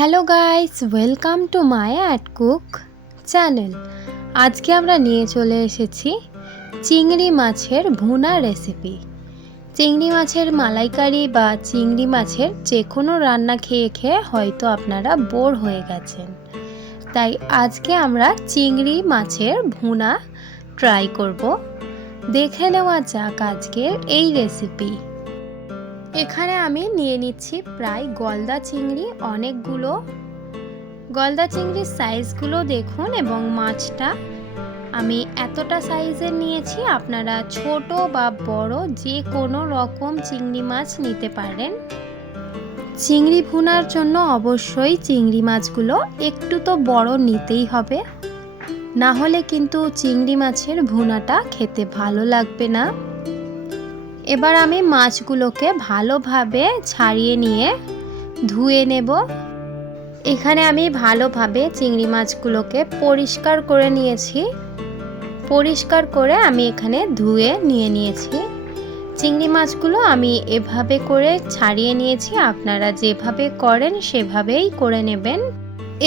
Hello guys, welcome to my at cook channel. আজকে আমরা নিয়ে চলে এসেছি চিংড়ি মাছের ভুনা রেসিপি। চিংড়ি মাছের মালাইকারি বা চিংড়ি মাছের যে কোনো রান্না খেয়ে খেয়ে হয়তো আপনারা বোর হয়ে গেছেন, তাই আজকে আমরা চিংড়ি মাছের ভুনা ট্রাই করব। দেখে নেওয়া যাক আজকের এই রেসিপি। এখানে আমি নিয়ে নিচ্ছি প্রায় গলদা চিংড়ি অনেকগুলো। গলদা চিংড়ির সাইজগুলো দেখুন এবং মাছটা আমি এতটা সাইজের নিয়েছি। আপনারা ছোট বা বড় যে কোনো রকম চিংড়ি মাছ নিতে পারেন। চিংড়ি ভুনার জন্য অবশ্যই চিংড়ি মাছগুলো একটু তো বড় নিতেই হবে, না হলে কিন্তু চিংড়ি মাছের ভুনাটা খেতে ভালো লাগবে না। এবার আমি মাছগুলোকে ভালোভাবে ছাড়িয়ে নিয়ে ধুয়ে নেব। এখানে আমি ভালোভাবে চিংড়ি মাছগুলোকে পরিষ্কার করে নিয়েছি। পরিষ্কার করে আমি এখানে ধুয়ে নিয়েছি। চিংড়ি মাছগুলো আমি এভাবে করে ছাড়িয়ে নিয়েছি। আপনারা যেভাবে করেন সেভাবেই করে নেবেন।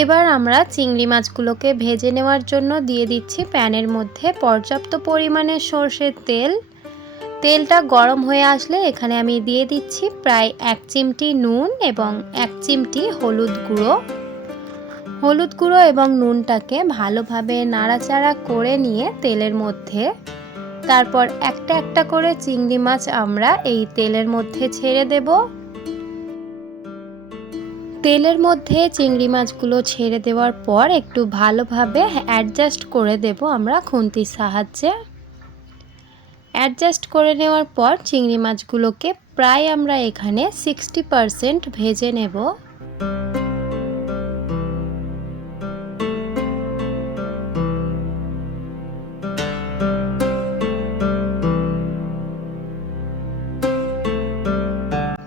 এবার আমরা চিংড়ি মাছগুলোকে ভেজে নেওয়ার জন্য দিয়ে দিচ্ছি প্যানের মধ্যে পর্যাপ্ত পরিমাণে সরষের তেল। তেলটা গরম হয়ে আসলে এখানে আমি দিয়ে দিচ্ছি প্রায় 1 চিমটি নুন এবং 1 চিমটি হলুদ গুঁড়ো। হলুদ গুঁড়ো এবং নুনটাকে ভালোভাবে নাড়াচাড়া করে নিয়ে তেলের মধ্যে তারপর একটা একটা করে চিংড়ি মাছ আমরা এই তেলের মধ্যে ছেড়ে দেব। তেলের মধ্যে চিংড়ি মাছগুলো ছেড়ে দেওয়ার পর একটু ভালোভাবে অ্যাডজাস্ট করে দেব আমরা খুন্তির সাহায্যে। অ্যাডজাস্ট করে নেওয়ার পর চিংড়ি মাছগুলোকে প্রায় আমরা এখানে 60% ভেজে নেব।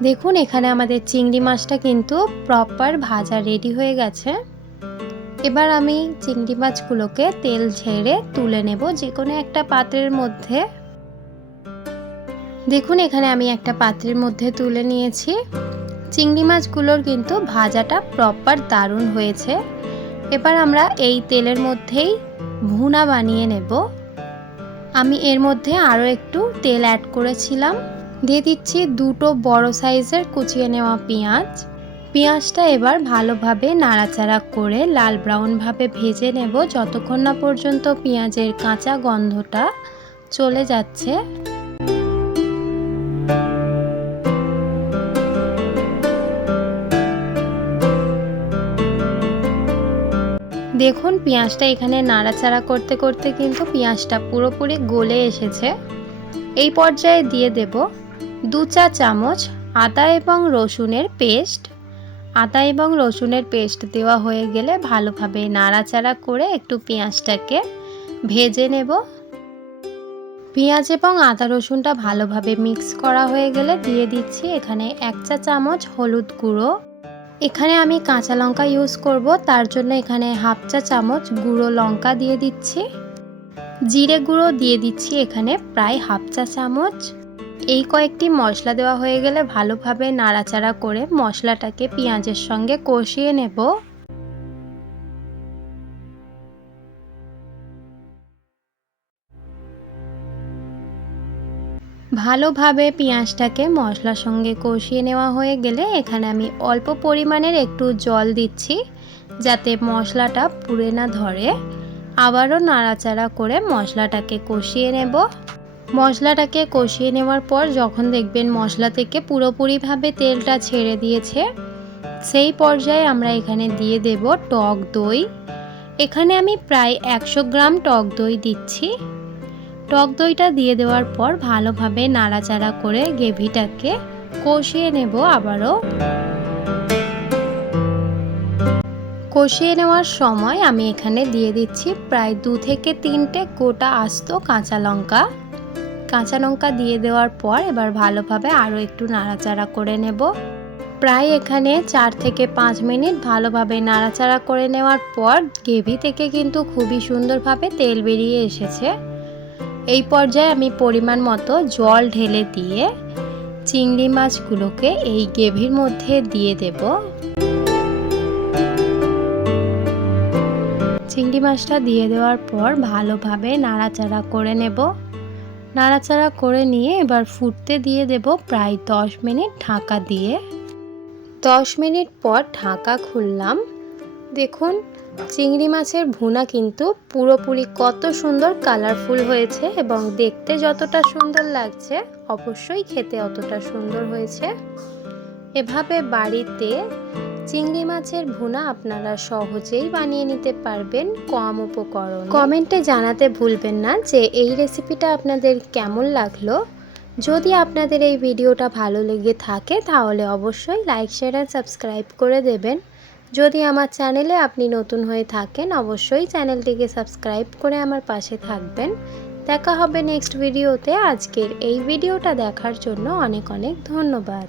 দেখুন এখানে আমাদের চিংড়ি মাছটা কিন্তু প্রপার ভাজা রেডি হয়ে গেছে। এবার আমি চিংড়ি মাছগুলোকে তেল ঝেড়ে তুলে নেব যে কোনো একটা পাত্রের মধ্যে। দেখুন এখানে আমি একটা পাত্রের মধ্যে তুলে নিয়েছি। চিংড়ি মাছগুলোর কিন্তু ভাজাটা প্রপার দারুণ হয়েছে। এবার আমরা এই তেলের মধ্যেই ভুনা বানিয়ে নেব। আমি এর মধ্যে আরও একটু তেল অ্যাড করেছিলাম। দিয়ে দিচ্ছি দুটো বড় সাইজের কুচিয়ে নেওয়া পেঁয়াজ। পেঁয়াজটা এবার ভালোভাবে নাড়াচাড়া করে লাল ব্রাউন ভাবে ভেজে নেব যতক্ষণ না পর্যন্ত পেঁয়াজের কাঁচা গন্ধটা চলে যাচ্ছে। দেখুন পেঁয়াজটা এখানে নাড়াচাড়া করতে করতে কিন্তু পেঁয়াজটা পুরোপুরি গলে এসেছে। এই পর্যায়ে দিয়ে দেব 2 চা চামচ আদা এবং রসুনের পেস্ট। আদা এবং রসুনের পেস্ট দেওয়া হয়ে গেলে ভালোভাবে নাড়াচাড়া করে একটু পেঁয়াজটাকে ভেজে নেব। পেঁয়াজ এবং আদা রসুনটা ভালোভাবে মিক্স করা হয়ে গেলে দিয়ে দিচ্ছি এখানে 1 চা চামচ হলুদ গুঁড়ো। এখানে আমি কাঁচা লঙ্কা ইউজ করব, তার জন্য এখানে 1/2 চা চামচ গুঁড়ো লঙ্কা দিয়ে দিচ্ছি। জিরে গুঁড়ো দিয়ে দিচ্ছি এখানে প্রায় 1/2 চা চামচ। এই কয়েকটি মশলা দেওয়া হয়ে গেলে ভালোভাবে নাড়াচাড়া করে মশলাটাকে পেঁয়াজের সঙ্গে কষিয়ে নেব। ভালোভাবে পেঁয়াজটাকে মশলার সঙ্গে কষিয়ে নেওয়া হয়ে গেলে এখানে আমি অল্প পরিমাণের একটু জল দিচ্ছি যাতে মশলাটা পুড়ে না ধরে। আবারও নাড়াচাড়া করে মশলাটাকে কষিয়ে নেব। মশলাটাকে কষিয়ে নেওয়ার পর যখন দেখবেন মশলা থেকে পুরোপুরিভাবে তেলটা ছেড়ে দিয়েছে, সেই পর্যায়ে আমরা এখানে দিয়ে দেব টক দই। এখানে আমি প্রায় 100 গ্রাম টক দই দিচ্ছি। টক দইটা দিয়ে দেওয়ার পর ভালোভাবে নাড়াচাড়া করে গ্রেভিটাকে কষিয়ে নেব। আবারও কষিয়ে নেওয়ার সময় আমি এখানে দিয়ে দিচ্ছি প্রায় 2 থেকে 3টে গোটা আস্ত কাঁচা লঙ্কা। কাঁচা লঙ্কা দিয়ে দেওয়ার পর এবার ভালোভাবে আরও একটু নাড়াচাড়া করে নেব। প্রায় এখানে 4 থেকে 5 মিনিট ভালোভাবে নাড়াচাড়া করে নেওয়ার পর গ্রেভি থেকে কিন্তু খুবই সুন্দরভাবে তেল বেরিয়ে এসেছে। এই পর্যায়ে আমি পরিমাণ মতো জল ঢেলে দিয়ে চিংড়ি মাছগুলোকে এই গ্রেভির মধ্যে দিয়ে দেব। চিংড়ি মাছটা দিয়ে দেওয়ার পর ভালোভাবে নাড়াচাড়া করে নেব। নাড়াচাড়া করে নিয়ে এবার ফুটতে দিয়ে দেব প্রায় 10 মিনিট ঢাকা দিয়ে। 10 মিনিট পর ঢাকা খুললাম। দেখুন চিংড়ি মাছের ভুনা কিন্তু পুরোপুরি কত সুন্দর কালারফুল হয়েছে এবং দেখতে যতটা সুন্দর লাগছে অবশ্যই খেতে অতটা সুন্দর হয়েছে। এভাবে বাড়িতে চিংড়ি মাছের ভুনা আপনারা সহজেই বানিয়ে নিতে পারবেন কম উপকরণে। কমেন্টে জানাতে ভুলবেন না যে এই রেসিপিটা আপনাদের কেমন লাগলো। যদি আপনাদের এই ভিডিওটা ভালো লেগে থাকে তাহলে অবশ্যই লাইক শেয়ার আর সাবস্ক্রাইব করে দেবেন। যদি আমার চ্যানেলে আপনি নতুন হয়ে থাকেন অবশ্যই চ্যানেলটিকে সাবস্ক্রাইব করে আমার পাশে থাকবেন। দেখা হবে নেক্সট ভিডিওতে। আজকের এই ভিডিওটা দেখার জন্য অনেক অনেক ধন্যবাদ।